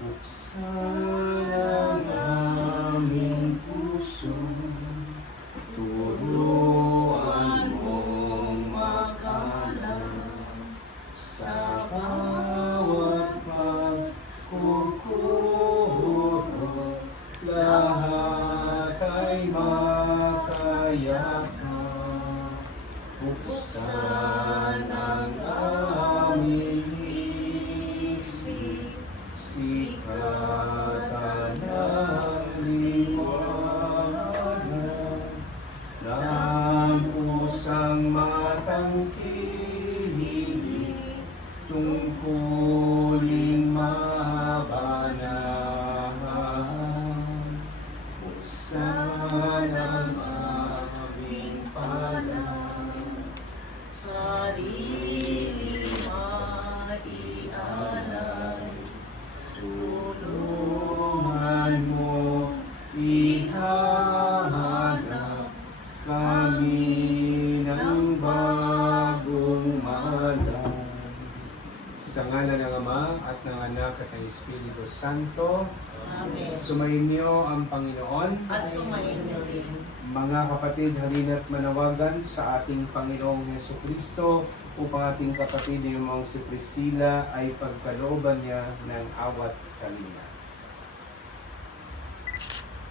Buksan ang aming puso, turuan mong makalam sa bawat pagkukurot, lahat ay makayakap. Buksan ang aming isip, sikatan ng liwanag, ng pusang matangkilik, tungkulin mabanang. Buksan ang aming palang, sarili maialay, tulungan mo ihahanap kami ng bagong malang. Sa ngalan ng Ama at ng Anak at ng Espiritu Santo. Amen. Sumainyo ang Panginoon. At sumainyo rin. Mga kapatid, halina't manawagan sa ating Panginoong Hesukristo upang ating kapatid na yung si Priscilla ay pagkalooban niya ng awat kanina.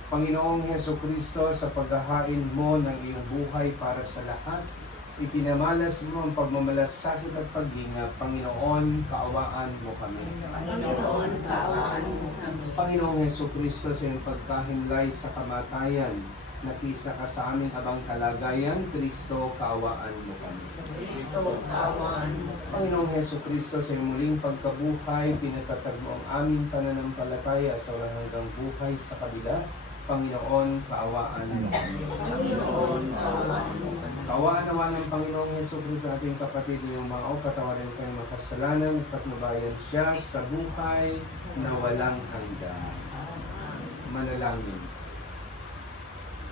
Panginoong Hesukristo, sa paghahain mo ng iyong buhay para sa lahat, ipinamalas mo ang pagmamalasakit at paghinga. Panginoon, kaawaan mo kami. Panginoon, kaawaan mo kami. Panginoong Hesukristo, sa iyong pagkahinlay sa kamatayan, nakisa ka sa aming abang kalagayan, Kristo, kaawaan mo kami. Kristo, kaawaan mo kami. Panginoong Hesukristo, sa iyong muling pagkabuhay, pinatatag mo ang aming pananampalataya sa walang hanggang buhay sa kabila. Panginoon, kaawaan mo kami. Panginoon, kaawaan mo kami. Kaawaan naman ng Panginoong Hesukristo sa ating kapatid yung mga katawarin kayong makasalanan at patnubayan siya sa buhay na walang hanggan. Manalangin.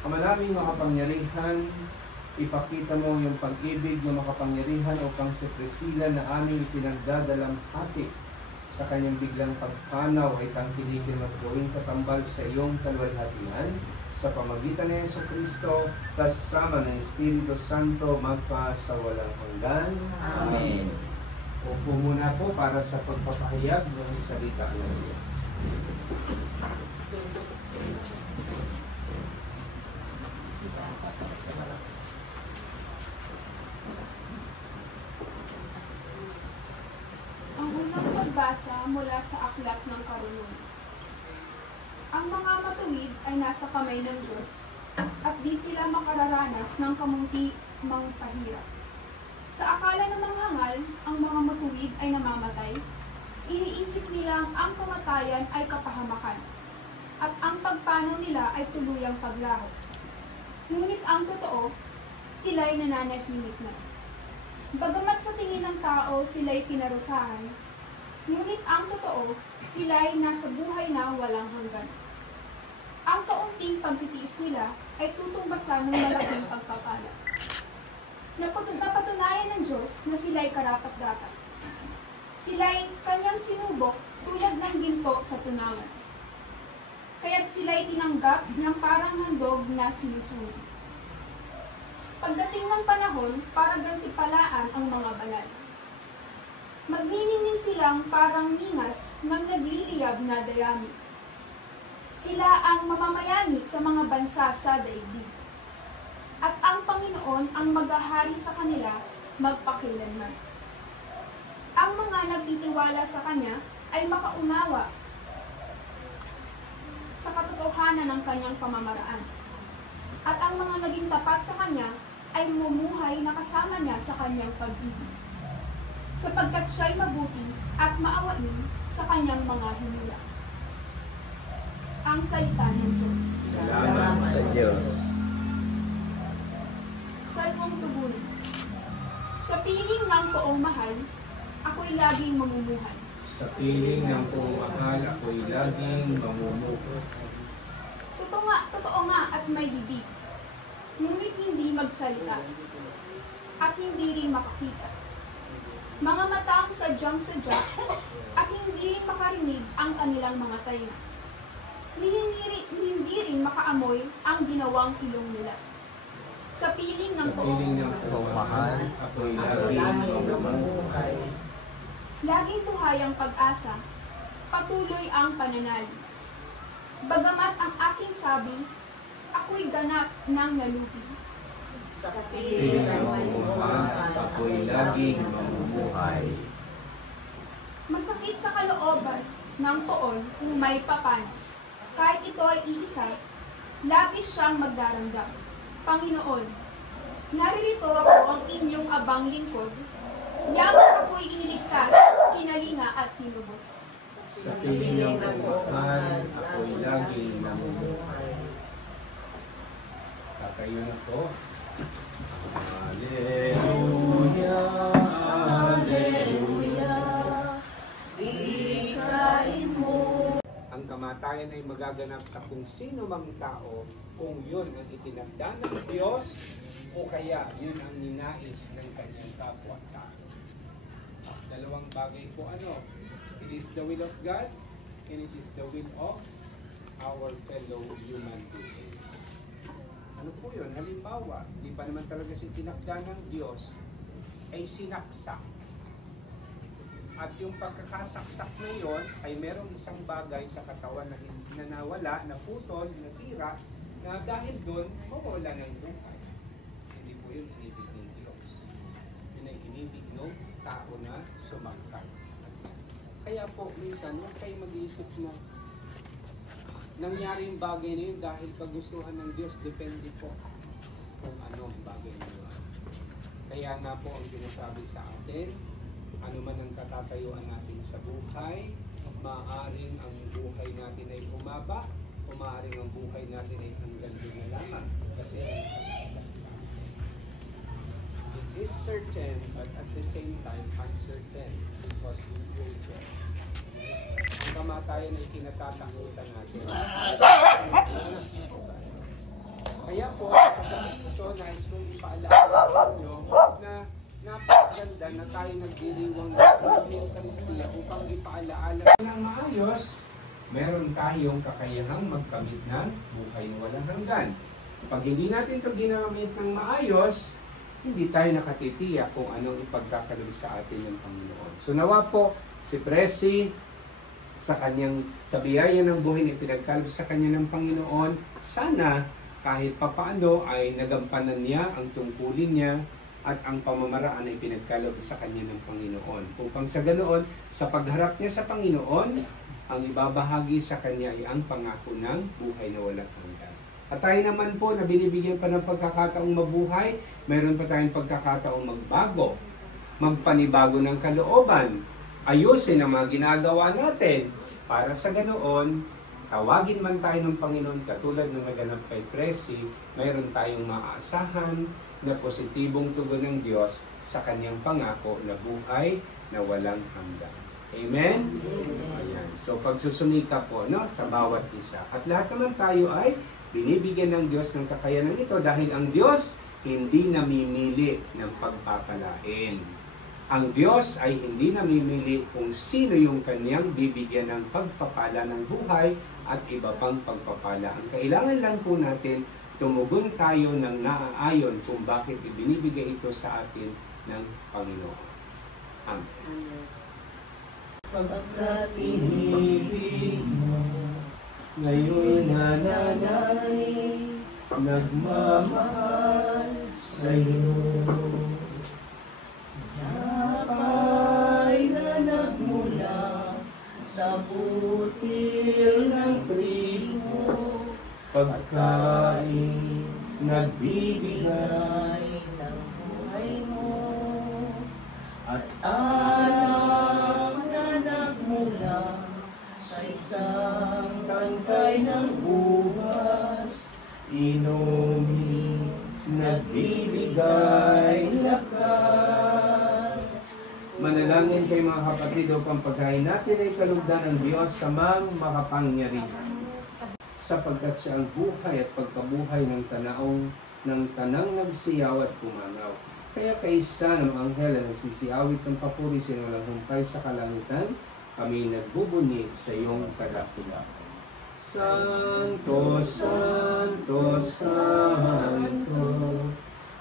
Ama naming makapangyarihan, ipakita mo yung pag-ibig na makapangyarihan upang si Priscilla na aming ipinagdadalamhati sa kanyang biglang pagpanaw ay tangkilikin at gawing katambal sa iyong kaluwalhatian sa pamagitan ng Hesukristo kasama ng Espiritu Santo magpasawalang hanggan. Amen. Upo muna po para sa pagpapahayag ng salita ng Diyos. Ang unang pagbasa mula sa Aklat ng Karunungan. Ang mga matuwid ay nasa kamay ng Diyos, at di sila makararanas ng kamunti-mang pahirap. Sa akala ng manghangal, ang mga matuwid ay namamatay, iniisip nilang ang kamatayan ay kapahamakan, at ang pagpanaw nila ay tuluyang paglaho. Ngunit ang totoo, sila'y nananahimik na. Bagamat sa tingin ng tao sila'y pinarusahan, ngunit ang totoo, sila'y nasa buhay na walang hanggan. Ang kaunting pagtitiis nila ay tutumbasan ng malaking pagpapala. Napatunayan ng Diyos na sila'y karapat-dapat. Sila'y kanyang sinubok tulad ng ginto sa tunawan. Kaya't sila'y tinanggap ng parang handog na sinusunod. Pagdating ng panahon para gantipalaan ang mga banal, magniningning silang parang ningas ng nagliliyab na dayami. Sila ang mamamayani sa mga bansa sa daigdig. At ang Panginoon ang maghahari sa kanila magpakilanman. Ang mga nagtitiwala sa Kanya ay makaunawa sa katotohanan ng Kanyang pamamaraan. At ang mga naging tapat sa Kanya ay mumuhay na kasama niya sa Kanyang pag-ibig, sapagkat siya'y mabuti at maawain sa Kanyang mga hinula. Ang salita ng Diyos. Salamat sa Diyos. Salmong tugunin. Sa piling ng poong mahal, ako'y laging mamumuhay. Sa piling ng pumahal, ako'y laging mamumuhay. Totoo nga at may bibig, ngunit hindi magsalita, at hindi rin makakita. Mga matang sadyang-sadya, at hindi rin makarinig ang kanilang mga tainga. Hindi rin makaamoy ang ginawang ilong nila. Sa piling ng Piling ng Pagmamahal, ako'y ako laging laging mabubuhay. mabubuhay. laging buhay ang pag-asa, patuloy ang pananali. Bagamat ang aking sabi, ako'y ganap ng nalubi. Sa Piling piling ng ng pagmamahal, ako'y laging mabubuhay. Masakit sa kalooban ng poon kung may papano. Kahit ito ay iisa, labis siyang magdaramdam. Panginoon, naririto ako ang inyong abang lingkod. Yaman ako'y iniligtas, kinalinga at nilubos. Sa piling ng pagmamahal, ako'y laging mabubuhay. Tatayo na po. Hallelujah, Hallelujah. Ikain mo. Ang kamatayan ay magaganap sa kung sino mang tao, kung yun ang itinagda ng Diyos o kaya yun ang ninais ng kanyang kapwa-tao. Dalawang bagay po ano? It is the will of God and it is the will of our fellow human beings. Ano po yun? Halimbawa, hindi pa naman talaga si tinakda ng Diyos ay sinaksak. At yung pagkakasaksak na yon ay merong isang bagay sa katawan na nawala, naputol, nasira, na dahil doon, mawala na yung buhay. Hindi po yun inibig ng Diyos. Yun ay inibig ng tao na sumaksak. Kaya po, minsan, huwag kayo mag-iisip na nangyari yung bagay na yun dahil kagustuhan ng Diyos, depende po kung ano ang bagay na yun. Kaya nga po ang sinasabi sa atin, ano man ang katatayuan natin sa buhay, maaaring ang buhay natin ay bumaba, o maaaring ang buhay natin ay hanggang doon na lamang. Kasi it is certain, but at the same time uncertain, because we will die. Ang kamatayan ay kinatatakutan natin. Kaya po, sa gabi ito, nais kong ipaalala sa inyo na napakaganda na tayo nagdiriwang ng Eucharistia upang ipaalaala ng maayos, meron tayong kakayahang magkamit ng buhay na walang hanggan. Pag hindi natin ito ginamit ng maayos, hindi tayo nakatitiyak kung anong ipagkakalob sa atin ng Panginoon. So nawa po, si Presi, sa biyaya ng buhay na ipinagkaloob sa kanya ng Panginoon, sana kahit papaano ay nagampanan niya ang tungkulin niya at ang pamamaraan ay pinagkaloob sa kanya ng Panginoon. Upang sa ganoon, sa pagharap niya sa Panginoon, ang ibabahagi sa kanya ay ang pangako ng buhay na walang hanggan. At tayo naman po na binibigyan pa ng pagkakataong mabuhay, mayroon pa tayong pagkakataong magbago, magpanibago ng kalooban, ayusin ang mga ginagawa natin para sa ganoon, tawagin man tayo ng Panginoon katulad ng naganap kay Presi, mayroon tayong maaasahan na positibong tugon ng Diyos sa kanyang pangako na buhay na walang hanggan. Amen? Ayan. So pagsusumika po no, sa bawat isa. At lahat naman tayo ay binibigyan ng Diyos ng kakayanan ito dahil ang Diyos hindi namimili ng pagpapalain. Ang Diyos ay hindi namimili kung sino yung kanyang bibigyan ng pagpapala ng buhay at iba pang pagpapala. Ang kailangan lang po natin, tumugon tayo ng naaayon kung bakit ibinibigay ito sa atin ng Panginoon. Amen. Pagkat inibig mo, Ngayon nananay, nagmamahal sa iyo. napay na nagmula sa butil ng trigo, Pagkain, nagbibigay, bigay ng buhay mo, at anak na nagmula sa isang tangkay ng buwas, inumin, nagbibigay lakas. Manalangin kayo mga kapatid upang pagkain natin ay kalugdan ng Diyos sa makapangyarihan. Sapagkat siya ang buhay at pagkabuhay ng tanang nagsiyaw at pumanaw. Kaya kaisa ng anghel na nagsisiawit ng papuri sa walang humpay sa kalangitan, kami nagbubunyi sa iyong kadakilaan. Santo, Santo, Santo,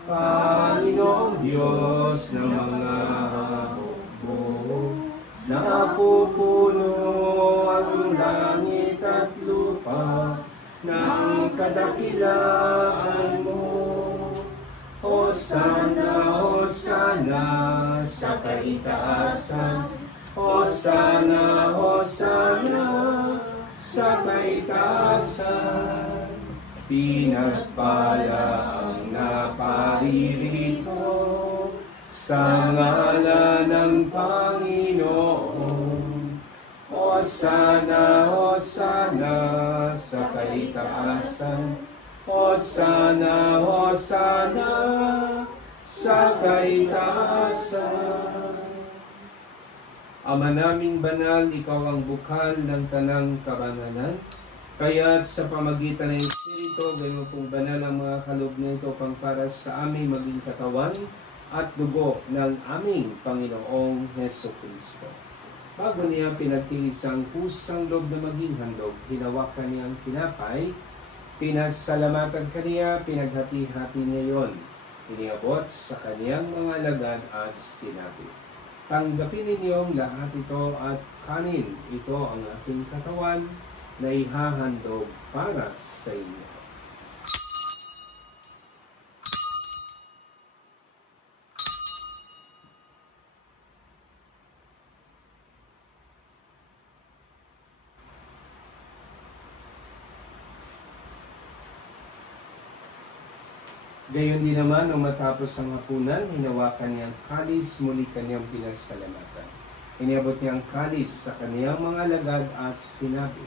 Panginoong Diyos ng mga hukbo, napupuno ang langit at lupa ng kadakilaan mo. Hosana, Hosana sa kaitaasan, Hosana, Hosana sa kaitaasan. Pinagpala ang naparirito sa ngalan ng Panginoon. Hosana, Hosana sa kaitaasan, Hosana, Hosana sa kaitaasan. Ama naming banal, ikaw ang bukal ng tanang kabanalan. Kaya't sa pamagitan ng Espiritu, ganoon pong banal ang mga kaloob na ito pang para sa aming maging katawan at dugo ng aming Panginoong Heso Kristo. Bago niya pinagtiis ang pusang loob na maging handog, hinawakan niya ang tinapay, pinasalamatan kaniya, pinaghati-hati niya yon. Iniabot sa kaniyang mga alagad at sinabi, tanggapin ninyong lahat ito at kanin, ito ang aking katawan na ihahandog para sa inyo. Gayon din naman, nung matapos ang hapunan, hinawakan niya ang kalis, muli kanyang pinasalamatan. Iniabot niya ang kalis sa kaniyang mga alagad at sinabi,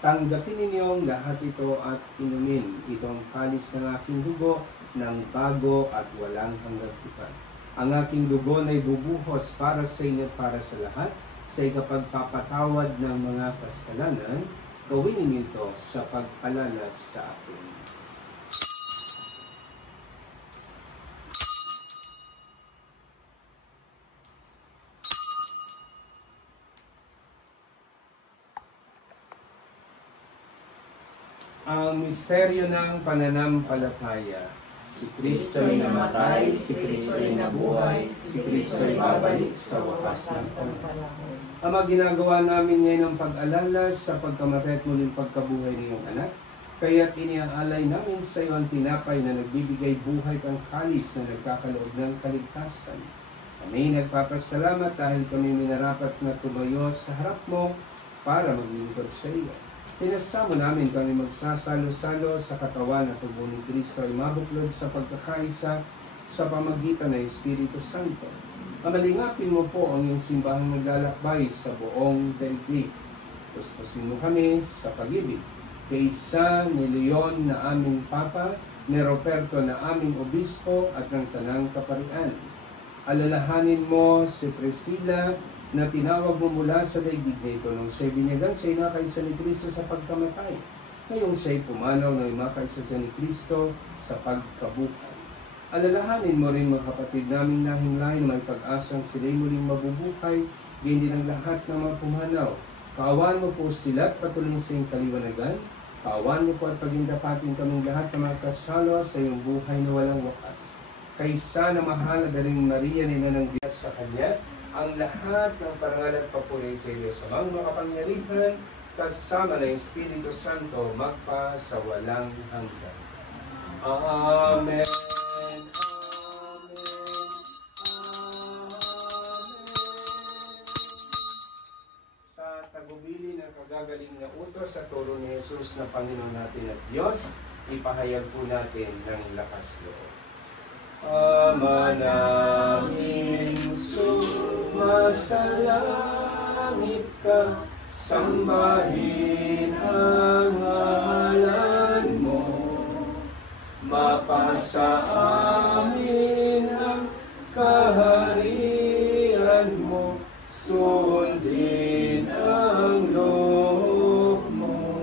tanggapin ninyong lahat ito at inumin. Itong kalis ng aking dugo ng bago at walang hanggang tipan. Ang aking dugo na ibubuhos para sa inyo at para sa lahat sa ikapagpapatawad ng mga kasalanan. Gawin ninyo ito sa pagpalala sa akin. Ang misteryo ng pananampalataya. Si Kristo'y namatay, si Kristo'y nabuhay, si Kristo'y babalik sa wakas ng panahon. Ama, ginagawa namin ngayon ang pag-alala sa pagkamatay at muling pagkabuhay ng iyong anak. Kaya't iniaalay namin sa iyo ang tinapay na nagbibigay buhay kang kalis na nagkakaloob ng kaligtasan. Kami nagpapasalamat dahil kami minarapat na tumayo sa harap mo para maglingkod sa iyo. Sinasamo namin kami magsasalo-salo sa katawan at tubo ni Kristo ay mabuklod sa pagkakaisa sa pamagitan ng Espiritu Santo. Kamalingapin mo po ang iyong simbahang naglalakbay sa buong daigdig. Puspusin mo kami sa pag-ibig. Kaisa ni Leon na aming Papa, ni Roberto na aming Obispo at ng Tanang Kaparian. Alalahanin mo si Priscilla na tinawag mo mula sa daigdig na ito nung siya'y binyagan sa inakaisa ni Kristo sa pagkamatay. Ngayong siya'y pumanaw na imakaisa sa ni Kristo sa pagkabuhay. Alalahanin mo rin mga kapatid naming nahimlay na may pag-asang sila'y muling mabubuhay, gayon din ang lahat ng mga pumanaw. Kaawaan mo po sila at patuloy sa iyong kaliwanagan. Kaawaan mo po at pagindapatin kaming lahat ng mga kasalo sa iyong buhay na walang wakas. Kaysa na mahal na daling Maria ni Nanang Diyos sa Kanya, ang lahat ng parangal at papuri sa Diyos sa mga makapangyarihan, kasama ng Espiritu Santo, magpa sa walang hanggan. Amen. Amen. Sa tagubili ng kagagaling na utos sa turo ni Jesus na Panginoon natin at Diyos, ipahayag po natin ng lakas loob. Ama namin, sumasalangit ka, sambahin ang ngalan mo. Mapasa amin ang kaharian mo, sundin ang loob mo.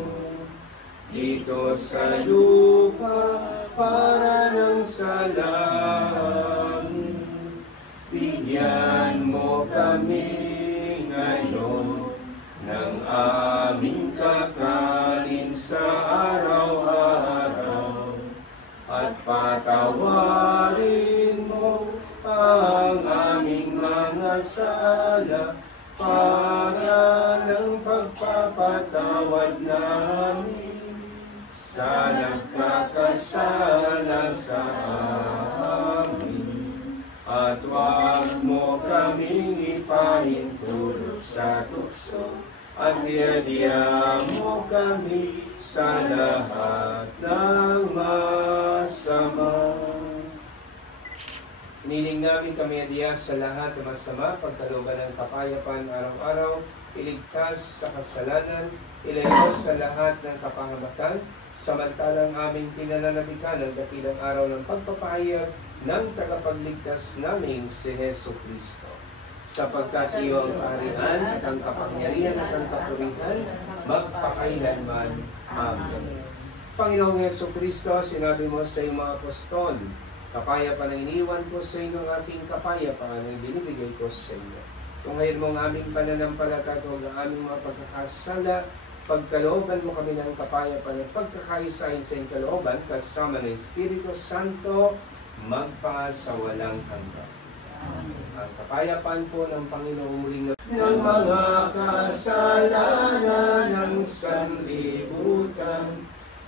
Dito sa lupa, para ng salangit, bigyan mo kami ngayon aming kakanin sa araw-araw, at patawarin mo ang aming mga sala para ng pagpapatawad namin sa nagkakasala sa amin. At huwag mo kaming ipahintulot sa tukso, at diya mo kami sa lahat ng masama. Hiniling namin kami adiya sa lahat ng masama, pagkalooban ng kapayapaan araw-araw, iligtas sa kasalanan, ilayo sa lahat ng kapangamatan, samantalang aming pinananabikan ang dakilang araw ng pagpapahayag ng tagapagligtas namin si Heso Kristo. Sapagkat iyo ang kaharian at ang kapangyarihan at ang kapurihan, magpakailanman. Amen. Panginoong Heso Kristo, sinabi mo sa iyong mga apostol, kapayapaan ang iniwan ko sa inyo, ang aking kapayapaan ang binibigay ko sa inyo. Kung ngayon mo ang aming pananampalataya o ang aming mga pagkakasala, pagkalooban mo kami ng kapayapaan at pagkakaisahin sa iyong kalooban, kasama ng Espiritu Santo, magpasawalang hanggan. Ang kapayapaan po ng Panginoong muling ng mga kasalanan ng sanlibutan,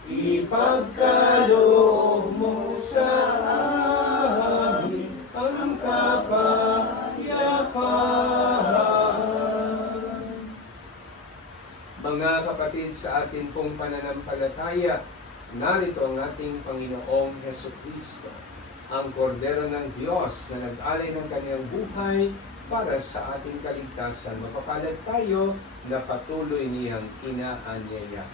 ipagkaloob mo sa amin ang kapayapaan. Mga kapatid, sa atin pong pananampalataya, narito ang ating Panginoong Hesukristo, ang kordero ng Diyos na nag-alay ng kanyang buhay para sa ating kaligtasan. Mapapalad tayo na patuloy niyang inaanyaya.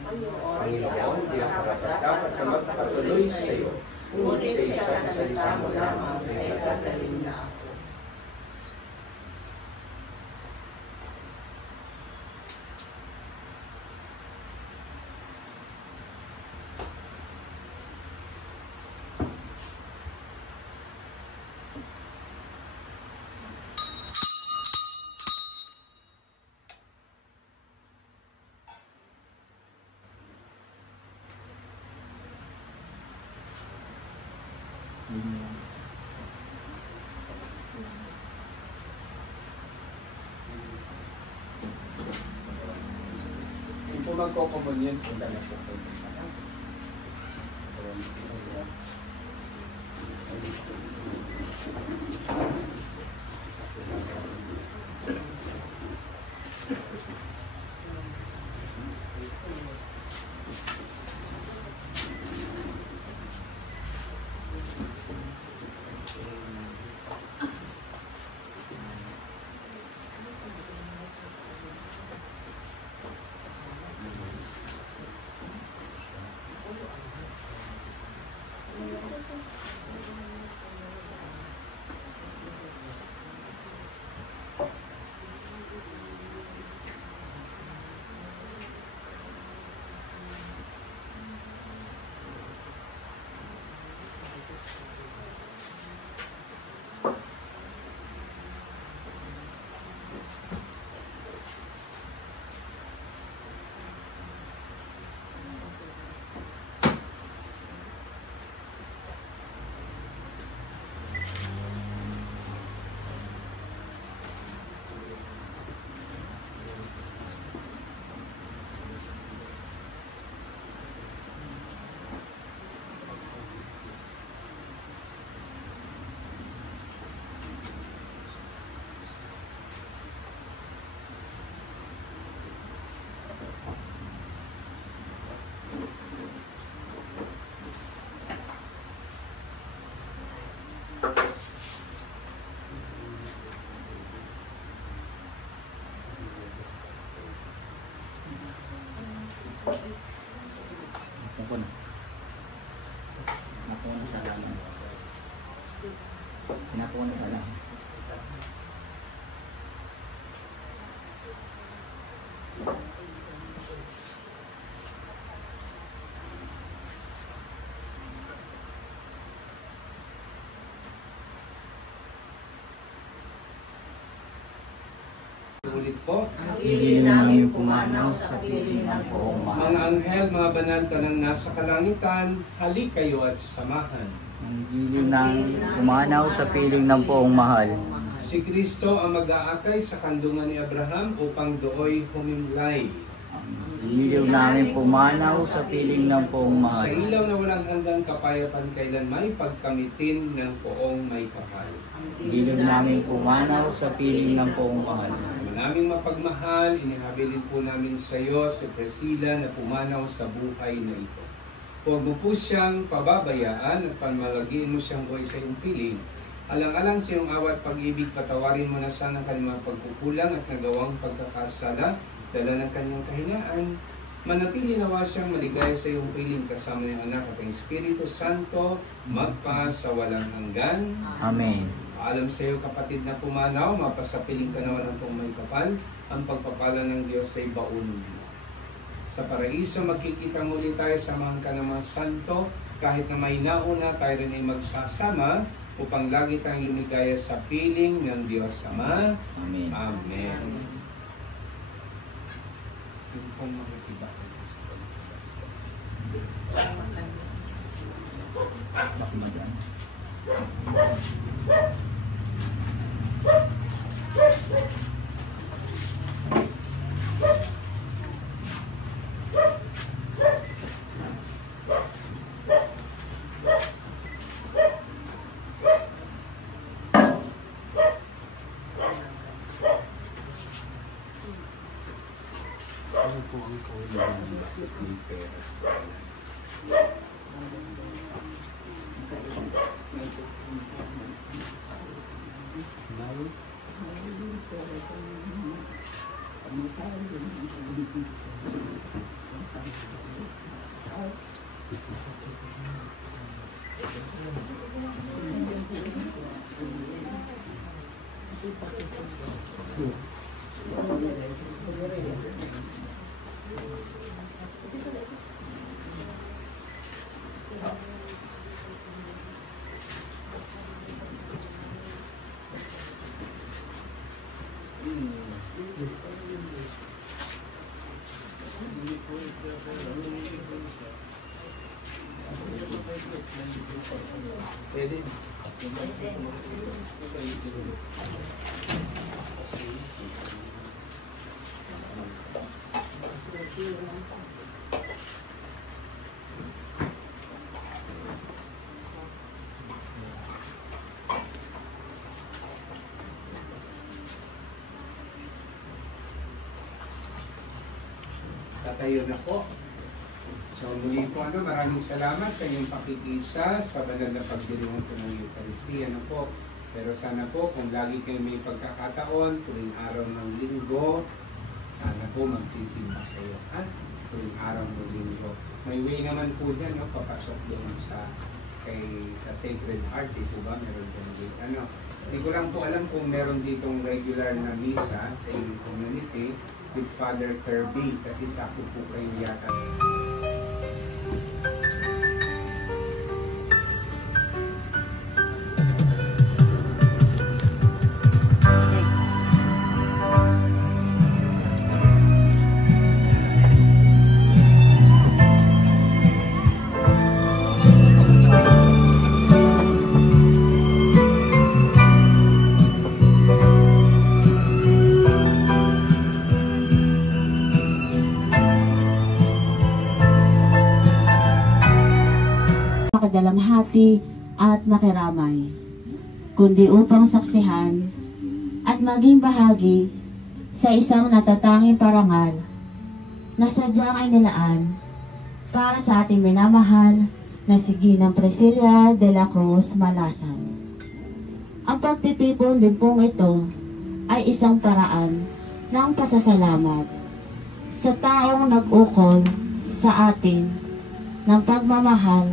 Panginoon, di ang karapat-dapat na magpatuloy sa iyo, ngunit sa salita mo lamang ay gagaling na ako. Kung magkokomunyon, punta na po po. Napon. Napon sa lang. Napon sa lang. Ulit po. Ang piling namin pumanaw sa piling ng poong mahal. Mga anghel, mga banal tanang nasa kalangitan, halik kayo at samahan. Ang giliw namin pumanaw sa piling ng poong mahal. Si Kristo ang mag-aakay sa kandungan ni Abraham upang dooy humimlay. Ang giliw namin pumanaw sa piling ng poong Sa mahal. ilaw na walang hanggang kapayapan kailanman pagkamitin ng poong may kapal. Ang giliw namin pumanaw sa piling ng poong mahal. Naming mapagmahal, inihabilin po namin sa iyo si Priscilla na pumanaw sa buhay na ito. Huwag mo po siyang pababayaan at panmalagin mo siyang buhay sa iyong piling. Alang-alang sa iyong awat pag-ibig, patawarin mo na sana ang kanyang pagkukulang at nagawang pagkakasala, dala ng kanyang kahinaan. Manatili nawa siyang maligaya sa iyong piling kasama ng anak at ang Espiritu Santo, magpa sa walang hanggan. Amen. Alam sa iyo kapatid na pumanaw, mapasapiling ka naman ng kung may kapal, ang pagpapala ng Diyos ay baon mo. Sa paraiso magkikita muli tayo, samahan ka ng mga santo, kahit na may nauna tayo rin ay magsasama upang lagi tayong lumigaya sa piling ng Diyos Ama. Amen. Amen. Yung pong makikita ko. Bakit madyan? Ano po ang kulang ng peras? Pwede. Tatayo na po. So muli po, maraming salamat sa inyong pakikisa sa banal na pagdiriwang po ng Eucharistia na po. Pero sana po, kung lagi kayo may pagkakataon, tuwing araw ng linggo, sana po magsisimba kayo. Tuwing araw ng linggo. May way naman po dyan, papasok doon sa Sacred Heart. Ito ba? Meron po na hindi ko lang po alam kung meron ditong regular na misa sa inyong community with Father Kirby kasi sakto po kayo yata. Dalamhati at makiramay, kundi upang saksihan at maging bahagi sa isang natatanging parangal na sadyang ay nilaan para sa ating minamahal na si Ginang Priscilla de la Cruz Malasan. Ang pagtitipon din pong ito ay isang paraan ng pasasalamat sa taong nag-ukol sa atin ng pagmamahal